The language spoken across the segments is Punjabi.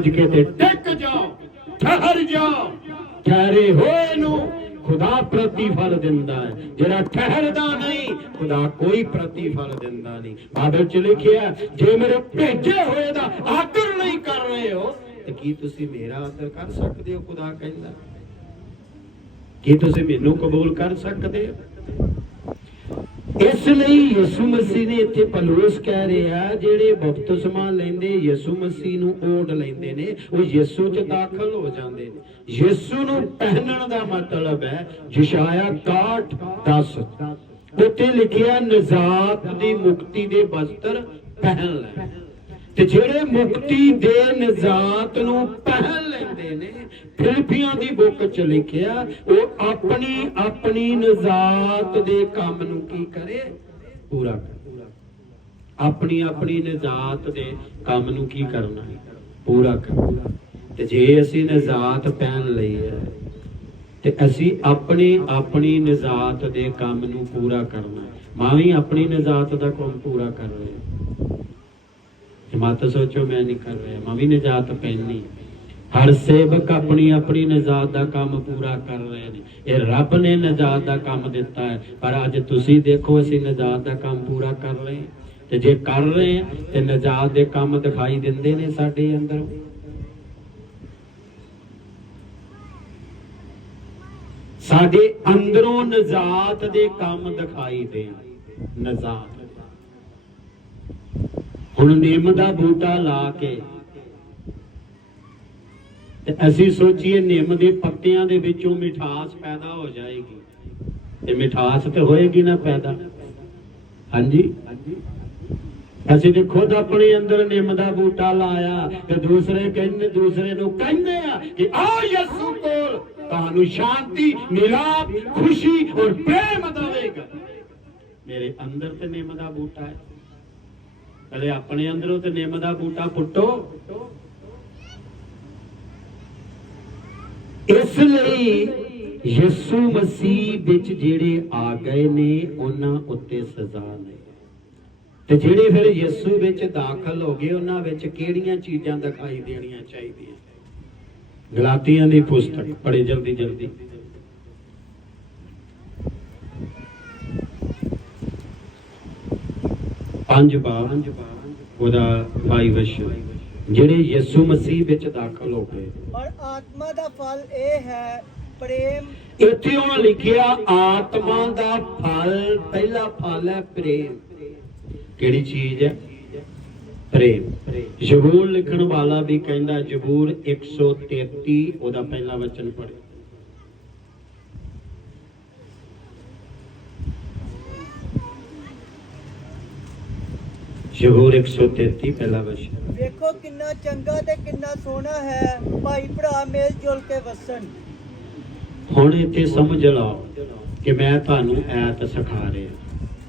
ਕੇ ਤੇ ਟਿਕ ਜਾਓ, ਠਹਿਰ ਜਾਓ। ਠਹਿਰੇ ਹੋਏ ਨੂੰ ਖੁਦਾ ਪ੍ਰਤੀਫਲ ਦਿੰਦਾ ਹੈ। ਜਿਹੜਾ ਠਹਿਰਦਾ ਨਹੀਂ, ਖੁਦਾ ਕੋਈ ਪ੍ਰਤੀਫਲ ਦਿੰਦਾ ਨਹੀਂ। ਬਾਦਲ ਚ ਲਿਖਿਆ ਜੇ ਮੇਰੇ ਭੇਜੇ ਹੋਏ ਦਾ ਆਦਰ ਨਹੀਂ ਕਰ ਰਹੇ ਹੋ, ਤੇ ਕੀ ਤੁਸੀਂ ਮੇਰਾ ਆਦਰ ਕਰ ਸਕਦੇ ਹੋ, ਖੁਦਾ ਕਹਿੰਦਾ? ਕੀ ਤੁਸੀਂ ਮੈਨੂੰ ਕਬੂਲ ਕਰ ਸਕਦੇ ਹੋ? ਇਸ ਲਈ ਯਿਸੂ ਮਸੀਹ ਨੇ ਇੱਥੇ ਪਲੂਸ ਕਹਿ ਰਿਹਾ ਜਿਹੜੇ ਬਪਤਿਸਮਾ ਲੈਂਦੇ ਯਿਸੂ ਮਸੀਹ ਨੂੰ ਓੜ ਲੈਂਦੇ ਨੇ, ਉਹ ਯਿਸੂ 'ਚ ਦਾਖਲ ਹੋ ਜਾਂਦੇ ਨੇ। ਯਿਸੂ ਨੂੰ ਪਹਿਨਣ ਦਾ ਮਤਲਬ ਹੈ ਯਸ਼ਾਇਆ 61 10 ਉੱਥੇ ਲਿਖਿਆ, ਨਜ਼ਾਤ ਦੀ ਮੁਕਤੀ ਦੇ ਵਸਤਰ ਪਹਿਨ ਲੈ। ਤੇ ਜਿਹੜੇ ਮੁਕਤੀ ਦੇ ਨਜ਼ਾਤ ਨੂੰ ਪਹਿਨ ਲੈਂਦੇ ਨੇ। ਫਿਲਪੀਆਂ ਦੀ ਬੁੱਕ ਚ ਲਿਖਿਆ, ਉਹ ਆਪਣੀ ਆਪਣੀ ਨਜ਼ਾਤ ਦੇ ਕੰਮ ਨੂੰ ਕੀ ਕਰੇ? ਪੂਰਾ ਕਰੇ। ਆਪਣੀ ਆਪਣੀ ਨਜ਼ਾਤ ਦੇ ਕੰਮ ਨੂੰ ਕੀ ਕਰਨਾ? ਪੂਰਾ ਕਰਨਾ ਤੇ ਜੇ ਅਸੀਂ ਨਜ਼ਾਤ ਪਹਿਨ ਲਈ ਹੈ, ਤੇ ਅਸੀਂ ਆਪਣੀ ਆਪਣੀ ਨਜ਼ਾਤ ਦੇ ਕੰਮ ਨੂੰ ਪੂਰਾ ਕਰਨਾ ਮਾਂ ਵੀ ਆਪਣੀ ਨਜ਼ਾਤ ਦਾ ਕੰਮ ਪੂਰਾ ਕਰ ਰਹੇ ਹਾਂ। ਜਮਾਤ ਸੋਚੋ, ਮੈਂ ਨਹੀਂ ਕਰ ਰਿਹਾ। ਮੈਂ ਵੀ ਨਜਾਤ ਪੈਣੀ ਹਰ ਸੇਵਕ ਆਪਣੀ ਆਪਣੀ ਨਜਾਤ ਦਾ ਕੰਮ ਪੂਰਾ ਕਰ ਰਹੇ ਨੇ। ਇਹ ਰੱਬ ਨੇ ਨਜਾਤ ਦਾ ਕੰਮ ਦਿੱਤਾ ਹੈ, ਪਰ ਅੱਜ ਤੁਸੀਂ ਦੇਖੋ ਅਸੀਂ ਨਜਾਤ ਦਾ ਕੰਮ ਪੂਰਾ ਕਰ ਰਹੇ ਤੇ ਜੇ ਕਰ ਰਹੇ ਤੇ ਨਜਾਤ ਦੇ ਕੰਮ ਦਿਖਾਈ ਦਿੰਦੇ ਨੇ ਸਾਡੇ ਅੰਦਰ। ਸਾਡੇ ਅੰਦਰੋਂ ਨਜਾਤ ਦੇ ਕੰਮ ਦਿਖਾਈ ਦੇ ਨਜਾਤ। ਹੁਣ ਨਿੰਮ ਦਾ ਬੂਟਾ ਲਾ ਕੇ ਅਸੀਂ ਸੋਚੀਏ ਨਿੰਮ ਦੇ ਪੱਤਿਆਂ ਦੇ ਵਿੱਚੋਂ ਮਿਠਾਸ ਪੈਦਾ ਹੋ ਜਾਏਗੀ। ਤੇ ਮਿਠਾਸ ਤੇ ਹੋਏਗੀ ਨਾ ਪੈਦਾ? ਹਾਂਜੀ? ਅਸੀਂ ਤੇ ਖੁਦ ਆਪਣੇ ਅੰਦਰ ਨਿੰਮ ਦਾ ਬੂਟਾ ਲਾਇਆ ਤੇ ਦੂਸਰੇ ਕਹਿੰਦੇ, ਦੂਸਰੇ ਨੂੰ ਕਹਿੰਦੇ ਆ ਕਿ ਆਓ ਯਿਸੂ ਕੋਲ, ਤੁਹਾਨੂੰ ਸ਼ਾਂਤੀ, ਮਿਲਾਪ, ਖੁਸ਼ੀ ਔਰ ਪ੍ਰੇਮ ਦੇਵੇਗਾ। ਮੇਰੇ ਅੰਦਰ ਤੇ ਨਿੰਮ ਦਾ ਬੂਟਾ ਹੈ। ਕਦੇ ਆਪਣੇ ਅੰਦਰੋਂ ਤੇ ਨਿੰਮ ਦਾ ਬੂਟਾ ਪੁੱਟੋ। ਇਸ ਲਈ ਯਿਸੂ ਮਸੀਹ ਵਿੱਚ ਜਿਹੜੇ ਆ ਗਏ ਨੇ, ਉਹਨਾਂ ਉੱਤੇ ਸਜ਼ਾ ਨਹੀਂ। ਤੇ ਜਿਹੜੇ ਫਿਰ ਯਿਸੂ ਵਿੱਚ ਦਾਖਲ ਹੋ ਗਏ, ਉਹਨਾਂ ਵਿੱਚ ਕਿਹੜੀਆਂ ਚੀਜ਼ਾਂ ਦਿਖਾਈ ਦੇਣੀਆਂ ਚਾਹੀਦੀਆਂ? ਗਲਾਤੀਆਂ ਦੀ ਪੁਸਤਕ, ਪੜ੍ਹੇ ਜਲਦੀ ਜਲਦੀ। ਪੰਜ ਬਾਰ ਉਹਦਾ ਭਾਈ ਵਸ਼ ਜਿਹੜੇ ਯਿਸੂ ਮਸੀਹ ਵਿੱਚ ਦਾਖਲ ਹੋ ਗਏ। ਔਰ ਆਤਮਾ ਦਾ ਫਲ ਇਹ ਹੈ ਪ੍ਰੇਮ। ਇੱਥੇ ਉਹ ਲਿਖਿਆ ਆਤਮਾ ਦਾ ਫਲ ਪਹਿਲਾ ਫਲ ਹੈ ਪ੍ਰੇਮ। ਕਿਹੜੀ ਚੀਜ਼ ਹੈ? ਪ੍ਰੇਮ। ਜ਼ਬੂਰ ਲਿਖਣ ਵਾਲਾ ਵੀ ਕਹਿੰਦਾ ਜ਼ਬੂਰ 133 ਉਹਦਾ ਪਹਿਲਾ ਵਚਨ ਪੜ੍ਹੇ। ਜ਼ਬੂਰ 133 ਪਹਿਲਾ ਵਚਨ। ਵੇਖੋ ਕਿੰਨਾ ਚੰਗਾ ਤੇ ਕਿੰਨਾ ਸੋਹਣਾ ਹੈ। ਭਾਈ ਭਰਾ ਮਿਲ ਜੁਲ ਕੇ ਵਸਣ। ਹੁਣ ਇੱਥੇ ਸਮਝ ਲਓ ਕਿ ਮੈਂ ਤੁਹਾਨੂੰ ਐਤ ਸਿਖਾ ਰਿਹਾ।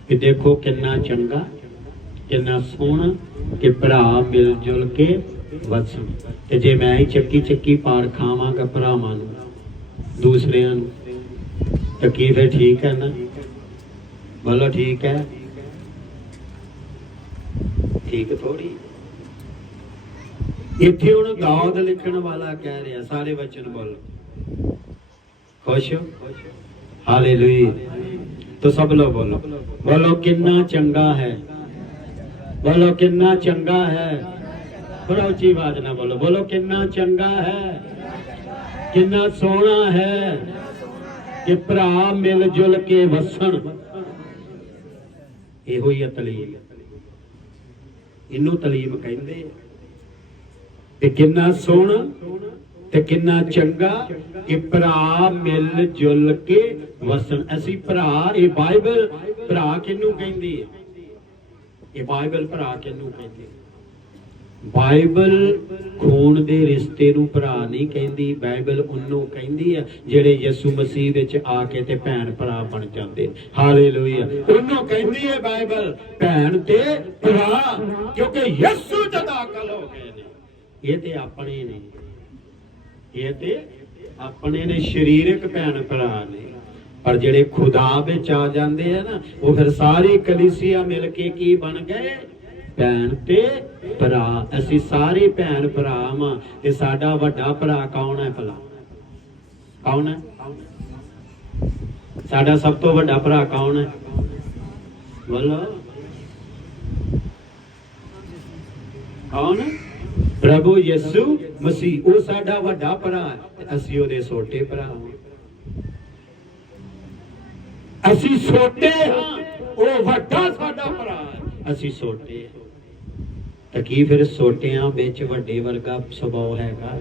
ਕਿ ਦੇਖੋ ਕਿੰਨਾ ਚੰਗਾ, ਕਿੰਨਾ ਸੋਹਣਾ ਕਿ ਭਰਾ ਮਿਲ ਜੁਲ ਕੇ ਵਸਣ। ਤੇ ਜੇ ਮੈਂ ਹੀ ਚੱਕੀ ਚੱਕੀ ਪਾਰ ਖਾਵਾਂਗਾ ਭਰਾਵਾਂ ਨੂੰ, ਦੂਸਰਿਆਂ ਨੂੰ, ਤਾਂ ਕੀ ਫਿਰ ਠੀਕ ਹੈ ਨਾ? ਬੋਲੋ ਠੀਕ ਹੈ। ਠੀਕ ਥੋੜੀ ਇੱਥੇ ਹੁਣ ਗੌਦ ਲਿਖਣ ਵਾਲਾ ਕਹਿ ਰਿਹਾ, ਸਾਰੇ ਵਚਨ ਬੋਲੋ। ਖੁਸ਼ ਹੋ? ਤੋ ਸਭ ਲੋਗ ਬੋਲੋ। ਬੋਲੋ, ਕਿੰਨਾ ਚੰਗਾ ਹੈ। ਬੋਲੋ, ਕਿੰਨਾ ਚੰਗਾ ਹੈ। ਬੜਾ ਉੱਚੀ ਆਵਾਜ਼ ਨਾਲ ਬੋਲੋ। ਬੋਲੋ, ਕਿੰਨਾ ਚੰਗਾ ਹੈ। ਕਿੰਨਾ ਸੋਹਣਾ ਹੈ। ਕਿ ਭਰਾ ਮਿਲ ਜੁਲ ਕੇ ਵਸਣ। ਇਹੋ ਹੀ ਤਲੀਮ। ਇਹਨੂੰ ਤਲੀਮ ਕਹਿੰਦੇ ਆ। ਤੇ ਕਿੰਨਾ ਸੋਹਣਾ ਤੇ ਕਿੰਨਾ ਚੰਗਾ ਕਿ ਭਰਾ ਮਿਲ ਜੁਲ ਕੇ ਵਸਣ। ਅਸੀਂ ਭਰਾ, ਇਹ ਬਾਈਬਲ ਭਰਾ ਕਿਹਨੂੰ ਕਹਿੰਦੀ ਹੈ? ਇਹ ਬਾਈਬਲ ਭਰਾ ਕਿਹਨੂੰ ਕਹਿੰਦੀ ਬਾਈਬਲ ਖੂਨ ਦੇ ਰਿਸ਼ਤੇ ਨੂੰ ਭਰਾ ਨਹੀਂ ਕਹਿੰਦੀ, ਬਾਈਬਲ ਉਹਨੂੰ ਕਹਿੰਦੀ ਹੈ, ਜਿਹੜੇ ਯਿਸੂ ਮਸੀਹ ਵਿੱਚ ਆ ਕੇ ਤੇ ਭੈਣ ਭਰਾ ਬਣ ਜਾਂਦੇ ਨੇ। ਹਾਲੇਲੂਇਆ। ਉਹਨੂੰ ਕਹਿੰਦੀ ਹੈ ਬਾਈਬਲ, ਭੈਣ ਤੇ ਭਰਾ, ਕਿਉਂਕਿ ਯਿਸੂ ਚ ਦਾਖਲ ਹੋ ਗਏ। ਇਹ ਤੇ ਆਪਣੇ ਨੇ। ਇਹ ਤੇ ਆਪਣੇ ਨੇ ਸਰੀਰਕ ਭੈਣ ਭਰਾ ਨੇ। ਪਰ ਜਿਹੜੇ ਖੁਦਾ ਵਿੱਚ ਆ ਜਾਂਦੇ ਆ ਨਾ, ਉਹ ਫਿਰ ਸਾਰੀ ਕਲੀਸਿਆ ਮਿਲ ਕੇ ਕੀ ਬਣ ਗਏ? ਭੈਣ ਤੇ ਭਰਾ। ਅਸੀਂ ਸਾਰੇ ਭੈਣ ਭਰਾ ਵਾਂ ਤੇ ਸਾਡਾ ਵੱਡਾ ਭਰਾ ਕੌਣ ਹੈ ਭਲਾ? ਕੌਣ ਹੈ? ਸਾਡਾ ਸਭ ਤੋਂ ਵੱਡਾ ਭਰਾ ਕੌਣ ਹੈ? ਬੋਲੋ। ਕੌਣ ਪ੍ਰਭੂ ਯਿਸੂ ਮਸੀਹ, ਉਹ ਸਾਡਾ ਵੱਡਾ ਭਰਾ ਹੈ ਅਸੀਂ ਉਹਦੇ ਛੋਟੇ ਭਰਾ ਹਾਂ। ਅਸੀਂ ਛੋਟੇ ਹਾਂ, ਉਹ ਵੱਡਾ ਸਾਡਾ ਭਰਾ ਹੈ, ਅਸੀਂ ਛੋਟੇ ਹਾਂ। ਤਾਂ ਕੀ ਫਿਰ ਛੋਟਿਆਂ ਵਿੱਚ ਵੱਡੇ ਵਰਗਾ ਸੁਭਾਅ ਹੈਗਾ?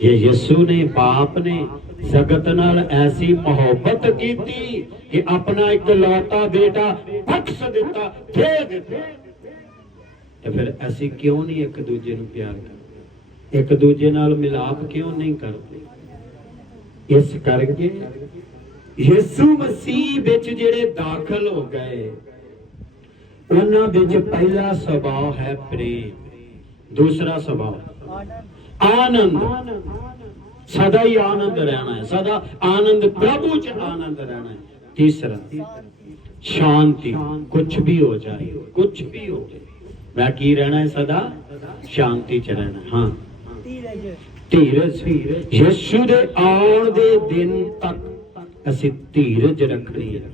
ਇਹ ਯਿਸੂ ਨੇ, ਪਾਪ ਨੇ ਜਗਤ ਨਾਲ ਐਸੀ ਮੁਹੱਬਤ ਕੀਤੀ ਕਿ ਆਪਣਾ ਇੱਕ ਲੌਤਾ ਬੇਟਾ ਬਖਸ਼ ਦਿੱਤਾ ਦੇ ਦਿੱਤਾ। ਤੇ ਫਿਰ ਅਸੀਂ ਕਿਉਂ ਨਹੀਂ ਇੱਕ ਦੂਜੇ ਨੂੰ ਪਿਆਰ ਕਰਦੇ? ਇੱਕ ਦੂਜੇ ਨਾਲ ਮਿਲਾਪ ਕਿਉਂ ਨਹੀਂ ਕਰਦੇ? ਇਸ ਕਰਕੇ ਯਿਸੂ ਮਸੀਹ ਵਿੱਚ ਜਿਹੜੇ ਦਾਖਲ ਹੋ ਗਏ, ਉਹਨਾਂ ਵਿੱਚ ਪਹਿਲਾ ਸੁਭਾਅ ਹੈ ਪ੍ਰੇਮ, ਦੂਸਰਾ ਸੁਭਾਅ ਆਨੰਦ ਆਨੰਦ। ਸਦਾ ਹੀ ਆਨੰਦ ਰਹਿਣਾ ਹੈ, ਸਦਾ ਆਨੰਦ, ਪ੍ਰਭੂ ਚ ਆਨੰਦ ਰਹਿਣਾ ਹੈ। ਤੀਸਰਾ ਸ਼ਾਂਤੀ ਕੁਝ ਵੀ ਹੋ ਜਾਏ ਕੁਝ ਵੀ ਹੋ ਜਾਏ। ਮੈਂ ਕੀ ਰਹਿਣਾ ਹੈ ਸਦਾ? ਸ਼ਾਂਤੀ ਚ ਰਹਿਣਾ ਹਾਂ। ਧੀਰਜ। ਧੀਰਜ ਯਿਸੂ ਦੇ ਆਉਣ ਦੇ ਦਿਨ ਤੱਕ ਅਸੀਂ ਧੀਰਜ ਰੱਖਣੀ ਹੈ।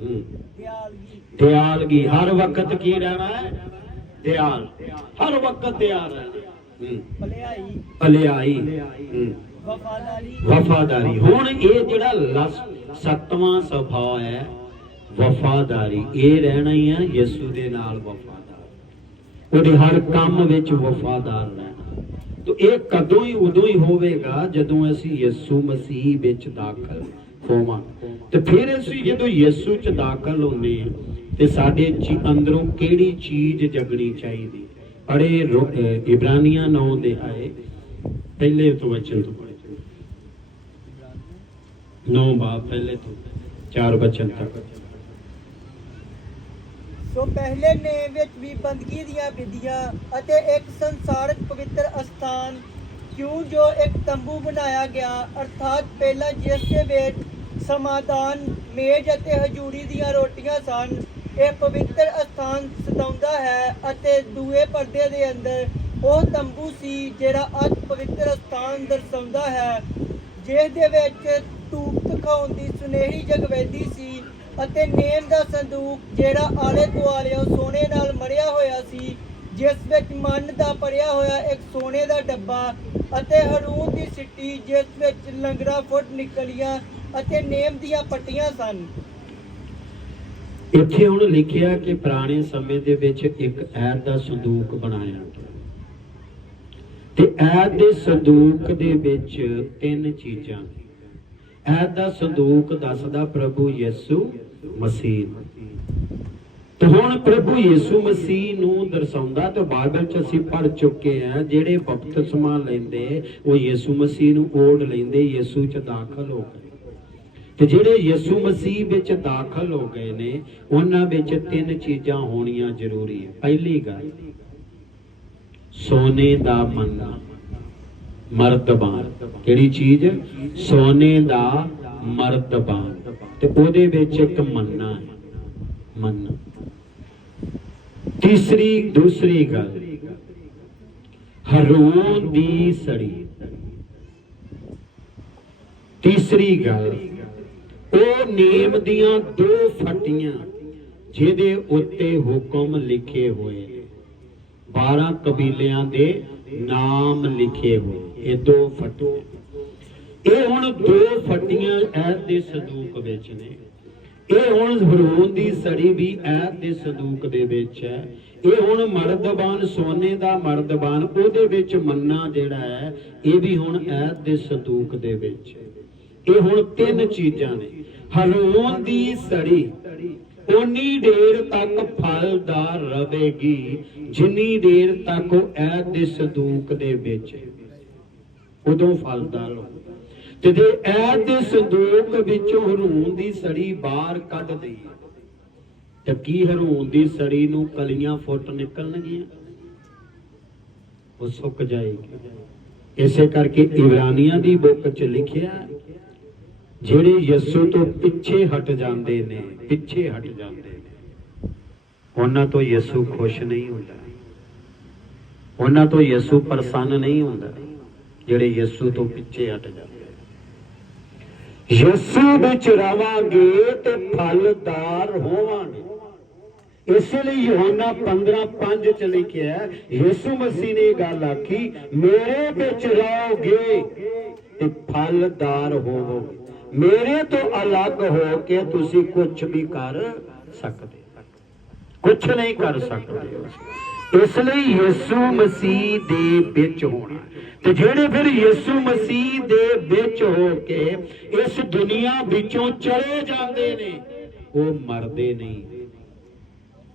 ਦਿਆਲਗੀ। ਹਰ ਵਕਤ ਕੀ ਰਹਿਣਾ ਹੈ? ਦਿਆਲ। ਹਰ ਵਕਤ ਦਿਆਲ ਰਹਿਣਾ। ਹੂੰ। ਭਲਾਈ। ਭਲਾਈ। ਵਫਾਦਾਰੀ। ਵਫਾਦਾਰੀ। ਹੁਣ ਇਹ ਜਿਹੜਾ ਸੱਤਵਾਂ ਸੁਭਾਅ ਹੈ ਵਫਾਦਾਰੀ, ਇਹ ਰਹਿਣਾ ਹੀ ਹੈ ਯਿਸੂ ਦੇ ਨਾਲ ਵਫਾਦਾਰ। ਉਹਦੇ ਹਰ ਕੰਮ ਵਿੱਚ ਵਫਾਦਾਰ ਰਹਿਣਾ। ਤੋ ਇਹ ਕਦੋਂ ਹੀ ਉਦੋਂ ਹੀ ਹੋਵੇਗਾ ਜਦੋਂ ਅਸੀਂ ਯਿਸੂ ਮਸੀਹ ਵਿੱਚ ਦਾਖਲ ਹੋਵਾਂ ਤੇ ਫਿਰ ਅਸੀਂ ਜਦੋਂ ਯਿਸੂ ਚ ਦਾਖਲ ਹੁੰਦੇ ਹਾਂ, ਤੇ ਸਾਡੇ ਅੰਦਰੋਂ ਕਿਹੜੀ ਚੀਜ਼ ਜਗਣੀ ਚਾਹੀਦੀ? ਅੜੇ ਇਬਰਾਨੀਆਂ 9 ਦੇ ਆਏ। ਪਹਿਲੇ ਤੋਂ ਵਚਨ ਤੋਂ ਨੌ ਬਾਪ ਪਹਿਲੇ ਤੋਂ, ਚਾਰ ਬਚਨ ਤੱਕ। ਸੋ ਪਹਿਲੇ ਨੇ ਵਿੱਚ ਵੀ ਬੰਦਗੀ ਦੀਆਂ ਵਿਧੀਆਂ ਅਤੇ ਇੱਕ ਸੰਸਾਰਕ ਪਵਿੱਤਰ ਅਸਥਾਨ, ਕਿਉਂ ਜੋ ਇੱਕ ਤੰਬੂ ਬਣਾਇਆ ਗਿਆ, ਅਰਥਾਤ ਪਹਿਲਾਂ ਜਿਸ ਦੇ ਵਿੱਚ ਸਮਾਦਾਨ ਮੇਜ਼ ਅਤੇ ਹਜੂਰੀ ਦੀਆਂ ਰੋਟੀਆਂ ਸਨ, ਇਹ ਪਵਿੱਤਰ ਅਸਥਾਨ ਸਤਾਉਂਦਾ ਹੈ ਅਤੇ ਦੂਏ ਪਰਦੇ ਦੇ ਅੰਦਰ ਉਹ ਤੰਬੂ ਸੀ ਜਿਹੜਾ ਅੱਜ ਪਵਿੱਤਰ ਅਸਥਾਨ ਦਰਸਾਉਂਦਾ ਹੈ, ਜਿਸ ਦੇ ਵਿੱਚ ਧੂਪ ਦਿਖਾਉਣ ਦੀ ਸੁਨੇਹੀ ਜਗਵੇਦੀ ਸੀ। ਅਤੇ ਨੇਮ ਦਾ ਸੰਦੂਕ ਜਿਹੜਾ ਆਲੇ ਦੁਆਲੇ ਸੋਨੇ ਨਾਲ ਮੜਿਆ ਹੋਇਆ ਸੀ, ਜਿਸ ਵਿੱਚ ਮਨ ਦਾ ਭਰਿਆ ਹੋਇਆ ਇੱਕ ਸੋਨੇ ਦਾ ਡੱਬਾ ਅਤੇ ਹਰੂਨ ਦੀ ਸਿੱਟੀ, ਜਿਸ ਵਿੱਚ ਲੰਗੜਾ ਫੁੱਟ ਨਿਕਲੀਆਂ ਅਤੇ ਨੇਮ ਦੀਆਂ ਪੱਟੀਆਂ ਸਨ। ਇੱਥੇ ਹੁਣ ਲਿਖਿਆ ਕਿ ਪੁਰਾਣੇ ਸਮੇਂ ਦੇ ਵਿੱਚ ਇੱਕ ਐਤ ਦਾ ਸੰਦੂਕ ਬਣਾਇਆ ਗਿਆ। ਤੇ ਐਤ ਦੇ ਸੰਦੂਕ ਦੇ ਵਿੱਚ ਤਿੰਨ ਚੀਜ਼ਾਂ ਨੇ। ਦਾ ਸੰਦੂਕ ਦੱਸਦਾ ਪ੍ਰਭੂ ਯਿਸੂ ਮਸੀਹ ਨੂੰ। ਤੇ ਹੁਣ ਪ੍ਰਭੂ ਯਿਸੂ ਮਸੀਹ ਨੂੰ ਦਰਸਾਉਂਦਾ ਤੇ ਬਾਈਬਲ ਚ ਅਸੀਂ ਪੜ ਚੁੱਕੇ ਆ, ਜਿਹੜੇ ਬਪਤਿਸਮਾ ਲੈਂਦੇ, ਉਹ ਯਿਸੂ ਮਸੀਹ ਨੂੰ ਓੜ ਲੈਂਦੇ, ਯਿਸੂ ਚ ਦਾਖਲ ਹੋ ਗਏ। ਤੇ ਜਿਹੜੇ ਯਿਸੂ ਮਸੀਹ ਵਿੱਚ ਦਾਖਲ ਹੋ ਗਏ ਨੇ, ਉਹਨਾਂ ਵਿੱਚ ਤਿੰਨ ਚੀਜ਼ਾਂ ਹੋਣੀਆਂ ਜ਼ਰੂਰੀ ਹੈ ਪਹਿਲੀ ਗੱਲ, ਸੋਨੇ ਦਾ ਮੰਨਾ। ਮਰਤਬਾਨ। ਕਿਹੜੀ ਚੀਜ਼? ਸੋਨੇ ਦਾ ਮਰਤਬਾਨ। ਤੇ ਉਹਦੇ ਵਿੱਚ ਇੱਕ ਮੰਨਾ ਹੈ। ਮੰਨਾ। ਤੀਸਰੀ, ਦੂਸਰੀ ਗੱਲ। ਹਰੂਨ ਦੀ ਸੜੀ। ਤੀਸਰੀ ਗੱਲ, ਉਹ ਨੇਮ ਦੀਆਂ ਦੋ ਫਟੀਆਂ ਜਿਹਦੇ ਉੱਤੇ ਹੁਕਮ ਲਿਖੇ ਹੋਏ ਨੇ। 12 ਕਬੀਲਿਆਂ ਦੇ ਨਾਮ ਲਿਖੇ ਹੋਏ ਇਹ ਦੋ ਫਟੀਆਂ। ਇਹ ਹੁਣ ਦੋ ਫੱਟੀਆਂ ਐਤ ਦੇ ਸੰਦੂਕ ਵਿੱਚ ਨੇ। ਇਹ ਹੁਣ ਹਰੂਨ ਦੀ ਸੜੀ ਵੀ ਐਤ ਦੇ ਸੰਦੂਕ ਦੇ ਵਿੱਚ ਹੈ। ਇਹ ਹੁਣ ਮਰਦਬਾਨ ਸੋਨੇ ਦਾ ਮਰਦਬਾਨ ਉਹਦੇ ਵਿੱਚ ਮੰਨਾ ਜਿਹੜਾ ਹੈ, ਇਹ ਵੀ ਹੁਣ ਐਤ ਦੇ ਸੰਦੂਕ ਦੇ ਵਿੱਚ ਇਹ ਹੁਣ ਤਿੰਨ ਚੀਜ਼ਾਂ ਨੇ। ਹਰੂਨ ਦੀ ਸੜੀ ਉਨੀ ਦੇਰ ਤੱਕ ਫਲਦਾਰ ਰਵੇਗੀ ਜਿੰਨੀ ਦੇਰ ਤੱਕ ਉਹ ਐਤ ਦੇ ਸੰਦੂਕ ਦੇ ਵਿੱਚ ਉਦੋਂ ਫਲਦਾਰ ਹੋ ਤੇ ਜੇ ਐਤ ਦੇ ਸੰਦੂਕ ਵਿੱਚੋਂ ਹਰੂਨ ਦੀ ਸੜੀ ਬਾਹਰ ਕੱਢ ਦਈਏ, ਤੇ ਕੀ ਹਰੂਨ ਦੀ ਸੜੀ ਨੂੰ ਕਲੀਆਂ ਫੁੱਟ ਨਿਕਲਣਗੀਆਂ? ਉਹ ਸੁੱਕ ਜਾਏਗੀ। ਇਸੇ ਕਰਕੇ ਇਬਰਾਨੀਆਂ ਦੀ ਬੁੱਕ 'ਚ ਲਿਖਿਆ, ਜਿਹੜੇ ਯਿਸੂ ਤੋਂ ਪਿੱਛੇ ਹਟ ਜਾਂਦੇ ਨੇ, ਪਿੱਛੇ ਹਟ ਜਾਂਦੇ ਨੇ, ਉਹਨਾਂ ਤੋਂ ਯਿਸੂ ਖੁਸ਼ ਨਹੀਂ ਹੁੰਦਾ। ਉਹਨਾਂ ਤੋਂ ਯਿਸੂ ਪ੍ਰਸੰਨ ਨਹੀਂ ਹੁੰਦਾ, ਜਿਹੜੇ ਯਿਸੂ ਤੋਂ ਪਿੱਛੇ ਹਟ ਜਾਂਦੇ ਯਿਸੂ ਵਿੱਚ ਰਵਾਂਗੇ ਤੇ ਫਲਦਾਰ ਹੋਵਾਂਗੇ। ਇਸ ਲਈ ਯੋਹਨਾ 15:5 ਚ ਲਿਖਿਆ ਯਿਸੂ ਮਸੀਹ ਨੇ ਗੱਲ ਆਖੀ, ਮੇਰੇ ਵਿੱਚ ਰਹੋਗੇ ਤੇ ਫਲਦਾਰ ਹੋਵੋਗੇ। ਮੇਰੇ ਤੋਂ ਅਲੱਗ ਹੋ ਕੇ ਤੁਸੀਂ ਕੁਝ ਵੀ ਕਰ ਸਕਦੇ ਕੁਝ ਨਹੀਂ ਕਰ ਸਕਦੇ। ਇਸ ਲਈ ਯਿਸੂ ਮਸੀਹ ਦੇ ਵਿੱਚ ਹੋਣਾ। ਤੇ ਜਿਹੜੇ ਫਿਰ ਯਿਸੂ ਮਸੀਹ ਦੇ ਵਿੱਚ ਹੋ ਕੇ ਇਸ ਦੁਨੀਆ ਵਿੱਚੋਂ ਚਲੇ ਜਾਂਦੇ ਨੇ, ਉਹ ਮਰਦੇ ਨਹੀਂ।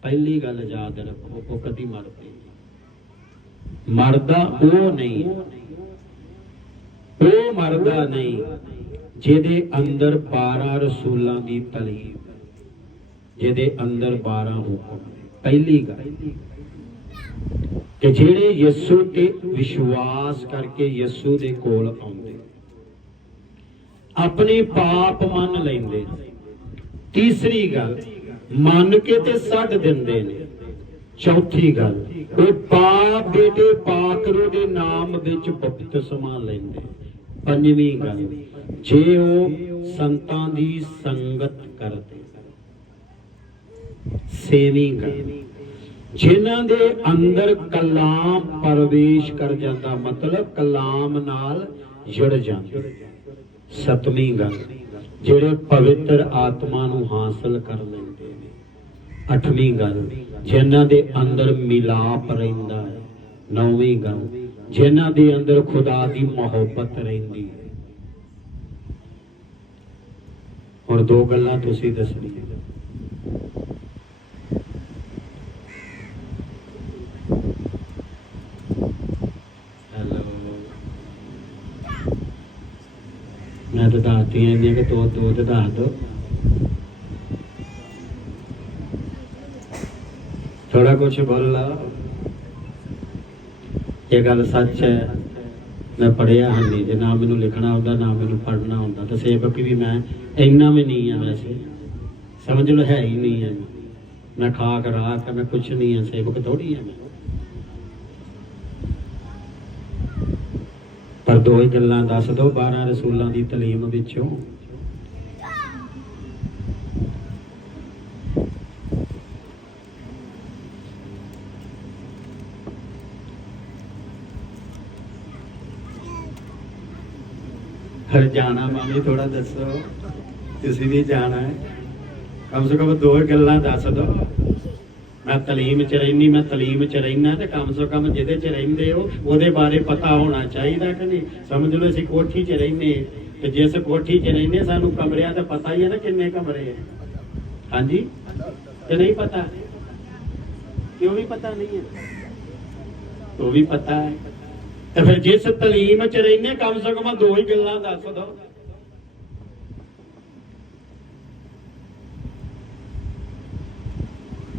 ਪਹਿਲੀ ਗੱਲ ਯਾਦ ਰੱਖੋ, ਉਹ ਕਦੀ ਮਰਦੇ ਨਹੀਂ। ਮਰਦਾ ਉਹ ਨਹੀਂ। ਉਹ ਮਰਦਾ ਨਹੀਂ, ਜਿਹਦੇ ਅੰਦਰ 12 ਰਸੂਲਾਂ ਦੀ ਤਲੀਮ ਜਿਹਦੇ ਅੰਦਰ 12 ਹੁਕਮ ਪਹਿਲੀ ਗੱਲ। ਕਿ ਜਿਹੜੇ ਯਿਸੂ ਤੇ ਵਿਸ਼ਵਾਸ ਕਰਕੇ ਯਿਸੂ ਦੇ ਕੋਲ ਆਉਂਦੇ, ਆਪਣੇ ਪਾਪ ਮੰਨ ਲੈਂਦੇ ਤੀਸਰੀ ਗੱਲ, ਮੰਨ ਕੇ ਤੇ ਛੱਡ ਦਿੰਦੇ ਨੇ। ਚੌਥੀ ਗੱਲ, ਉਹ ਪਾਪ ਬੇਟੇ ਪਾਕਰੂ ਦੇ ਨਾਮ ਵਿੱਚ ਬਪਤਿਸਮਾ ਲੈਂਦੇ ਪੰਜਵੀਂ ਗੱਲ, ਜੇ ਉਹ ਸੰਤਾਂ ਦੀ ਸੰਗਤ ਕਰਦੇ। ਸੇਵੀਂ ਗੱਲ ਜਿਨ੍ਹਾਂ ਦੇ ਅੰਦਰ ਕਲਾਮ ਪ੍ਰਵੇਸ਼ ਕਰ ਜਾਂਦਾ, ਮਤਲਬ ਕਲਾਮ ਨਾਲ ਜੁੜ ਜਾਂਦੇ। ਸਤਵੀਂ ਗੱਲ, ਜਿਹੜੇ ਪਵਿੱਤਰ ਆਤਮਾ ਨੂੰ ਹਾਸਲ ਕਰ ਲੈਂਦੇ ਨੇ। ਅੱਠਵੀਂ ਗੱਲ, ਜਿਨ੍ਹਾਂ ਦੇ ਅੰਦਰ ਮਿਲਾਪ ਰਹਿੰਦਾ ਹੈ। ਨੌਵੀਂ ਗੱਲ, ਜਿਨ੍ਹਾਂ ਦੇ ਅੰਦਰ ਖੁਦਾ ਦੀ ਮੁਹੱਬਤ ਰਹਿੰਦੀ ਹੈ। ਹੁਣ ਦੋ ਗੱਲਾਂ ਤੁਸੀਂ ਦੱਸਣੀਆਂ। ਮੈਂ ਤਾਂ ਦੱਸਦੀ ਆਂ ਇੰਨੀਆਂ ਕਿ ਦੋ ਦੋ ਦੱਸ ਦੋ। ਥੋੜਾ ਕੁਛ ਬੋਲ ਲਾ। ਇਹ ਗੱਲ ਸੱਚ ਹੈ। ਮੈਂ ਪੜਿਆ ਨਹੀਂ ਜੇ ਨਾ ਮੈਨੂੰ ਲਿਖਣਾ ਆਉਂਦਾ, ਨਾ ਮੈਨੂੰ ਪੜ੍ਹਨਾ ਆਉਂਦਾ। ਤਾਂ ਸੇਵਕ ਵੀ ਮੈਂ ਇੰਨਾ ਵੀ ਨਹੀਂ ਆ ਵੈਸੇ। ਸਮਝ ਲਓ ਹੈ ਹੀ ਨਹੀਂ ਹੈ। ਮੈਂ ਖਾ ਕੇ ਰਾਖ ਮੈਂ ਕੁਛ ਨਹੀਂ ਆ ਸੇਵਕ ਥੋੜੀ ਆ ਮੈਂ। ਪਰ ਦੋ ਹੀ ਗੱਲਾਂ ਦੱਸ ਦੋ 12 ਰਸੂਲਾਂ ਦੀ ਤਾਲੀਮ ਵਿੱਚੋਂ। ਹਰ ਜਾਣਾ ਮਾਮੀ ਥੋੜਾ ਦੱਸੋ, ਤੁਸੀਂ ਵੀ ਜਾਣਾ ਹੈ। ਕਮ ਸੇ ਕਮ ਦੋ ਗੱਲਾਂ ਦੱਸ ਦੋ ਮੈਂ ਤਲੀਮ ਚ ਰਹਿਨੀ, ਮੈਂ ਤਲੀਮ ਚ ਰਹਿਣਾ ਤੇ ਕਮ ਸੋ ਕਮ ਜਿਹਦੇ ਚ ਰਹਿੰਦੇ ਹੋ, ਉਹਦੇ ਬਾਰੇ ਪਤਾ ਹੋਣਾ ਚਾਹੀਦਾ ਕਿ ਨਹੀਂ? ਸਮਝ ਲਓ ਅਸੀਂ ਕੋਠੀ ਚ ਰਹਿੰਦੇ ਤੇ ਜਿਸ ਕੋਠੀ ਚ ਰਹਿੰਦੇ ਸਾਨੂੰ ਕਮਰਿਆਂ ਦਾ ਪਤਾ ਹੀ ਹੈ ਨਾ ਕਿੰਨੇ ਕਮਰੇ ਹੈ। ਹਾਂਜੀ? ਤੇ ਨਹੀਂ ਪਤਾ? ਕਿਉਂ ਵੀ ਪਤਾ ਨਹੀਂ ਹੈ? ਉਹ ਵੀ ਪਤਾ ਹੈ। ਤੇ ਫਿਰ ਜਿਸ ਤਲੀਮ ਚ ਰਹਿੰਦੇ ਕਮ ਸੋ ਕਮ ਦੋ ਹੀ ਗੱਲਾਂ ਦੱਸ ਦੋ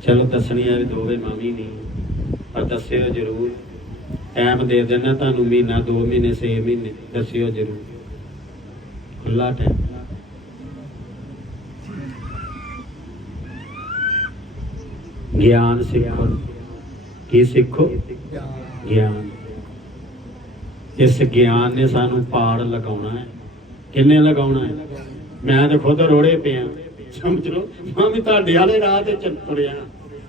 ਚਲੋ ਦੱਸਣੀਆਂ ਵੀ ਦੋਵੇਂ ਮਾਮੀ ਨਹੀਂ, ਪਰ ਦੱਸਿਓ ਜ਼ਰੂਰ। ਟਾਈਮ ਦੇ ਦੇਣਾ ਤੁਹਾਨੂੰ ਮਹੀਨਾ 2 ਮਹੀਨੇ 6 ਮਹੀਨੇ, ਦੱਸਿਓ ਜ਼ਰੂਰ। ਖੁੱਲਾ ਟਾਈਮ। ਗਿਆਨ ਸਿੱਖੋ। ਕੀ ਸਿੱਖੋ? ਗਿਆਨ। ਇਸ ਗਿਆਨ ਨੇ ਸਾਨੂੰ ਪਾੜ ਲਗਾਉਣਾ ਹੈ। ਕਿੰਨੇ ਲਗਾਉਣਾ ਹੈ? ਮੈਂ ਤਾਂ ਖੁਦ ਰੋੜੇ ਪਿਆ। ਸਮਝ ਲਓ ਮੈਂ ਵੀ ਤੁਹਾਡੇ ਵਾਲੇ ਰਾਹ ਤੇ ਚੱਲ ਤੁਰਿਆ।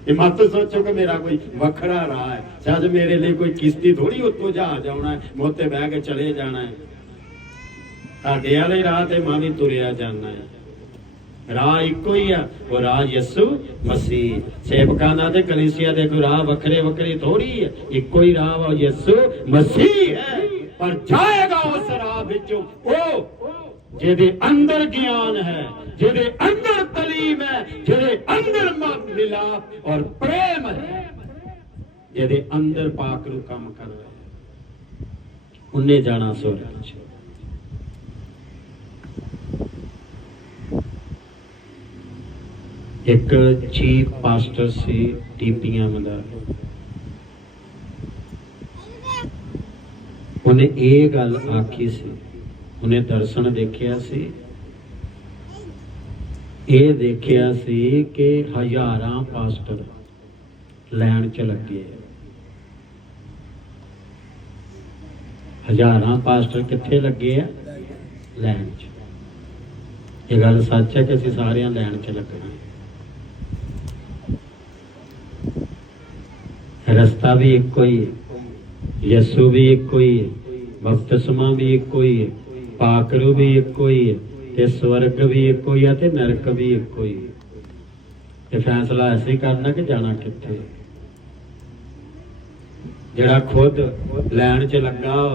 ਇਹ ਮਤ ਸੋਚੋ ਕਿ ਮੇਰਾ ਕੋਈ ਵੱਖਰਾ ਰਾਹ ਹੈ। ਸ਼ਾਇਦ ਮੇਰੇ ਲਈ ਕੋਈ ਕਿਸ਼ਤੀ ਥੋੜੀ ਉੱਤੋਂ ਜਹਾਜ਼ ਆਉਣਾ ਹੈ, ਮੋਤੇ ਬਹਿ ਕੇ ਚਲੇ ਜਾਣਾ ਹੈ। ਤੁਹਾਡੇ ਵਾਲੇ ਰਾਹ ਤੇ ਮੈਂ ਵੀ ਤੁਰਿਆ ਜਾਣਾ ਹੈ। ਰਾਹ ਇੱਕੋ ਹੀ ਆ, ਉਹ ਰਾਹ ਯਿਸੂ ਮਸੀਹ। ਸੇਵਕਾਂ ਦਾ ਤੇ ਕਲੀਸਿਆ ਦੇ ਕੋਈ ਰਾਹ ਵੱਖਰੇ ਵੱਖਰੇ ਥੋੜੀ ਹੈ ਇੱਕੋ ਹੀ ਰਾਹ ਵਾ ਯਿਸੂ ਮਸੀਹ ਹੈ। ਪਰ ਜਾਏਗਾ ਉਸ ਰਾਹ ਵਿੱਚੋਂ ਉਹ ਜਿਹਦੇ ਅੰਦਰ ਗਿਆਨ ਹੈ, ਜਿਹਦੇ ਅੰਦਰ ਤਲੀਮ ਹੈ, ਜਿਹਦੇ ਅੰਦਰ ਮਿਲਾਪ ਔਰ ਪ੍ਰੇਮ ਹੈ, ਜਿਹਦੇ ਅੰਦਰ ਪਾਕ ਨੂੰ ਕੰਮ ਕਰ ਰਿਹਾ ਉਹਨੇ ਜਾਣਾ ਸਵਰਗ ਚ ਇੱਕ ਚੀਫ ਪਾਸਟਰ ਸੀ ਟੀਪੀਐਮ ਦਾ ਉਹਨੇ ਇਹ ਗੱਲ ਆਖੀ ਸੀ ਉਹਨੇ ਦਰਸ਼ਨ ਦੇਖਿਆ ਸੀ ਇਹ ਦੇਖਿਆ ਸੀ ਕਿ ਹਜ਼ਾਰਾਂ ਪਾਸਟਰ ਲੈਣ 'ਚ ਲੱਗੇ ਆ ਹਜ਼ਾਰਾਂ ਪਾਸਟਰ ਕਿੱਥੇ ਲੱਗੇ ਆ ਲੈਣ 'ਚ ਇਹ ਗੱਲ ਸੱਚ ਹੈ ਕਿ ਅਸੀਂ ਸਾਰਿਆਂ ਲੈਣ 'ਚ ਲੱਗਣਾ ਰਸਤਾ ਵੀ ਇੱਕੋ ਹੀ ਹੈ ਯਿਸੂ ਵੀ ਇੱਕੋ ਹੀ ਹੈ ਬਪਤਿਸਮਾ ਵੀ ਇੱਕੋ ਹੀ ਹੈ ਪਾਕਰੂ ਵੀ ਇੱਕੋ ਹੀ ਹੈ ਤੇ ਸਵਰਗ ਵੀ ਇੱਕੋ ਹੀ ਹੈ ਤੇ ਨਰਕ ਵੀ ਇੱਕੋ ਹੀ ਹੈ। ਤੇ ਫੈਸਲਾ ਐਸੇ ਕਰਨਾ ਕਿ ਜਾਣਾ ਕਿੱਥੇ? ਜਿਹੜਾ ਖੁਦ ਲੈਣ 'ਚ ਲੱਗਾ ਹੋਵੇ।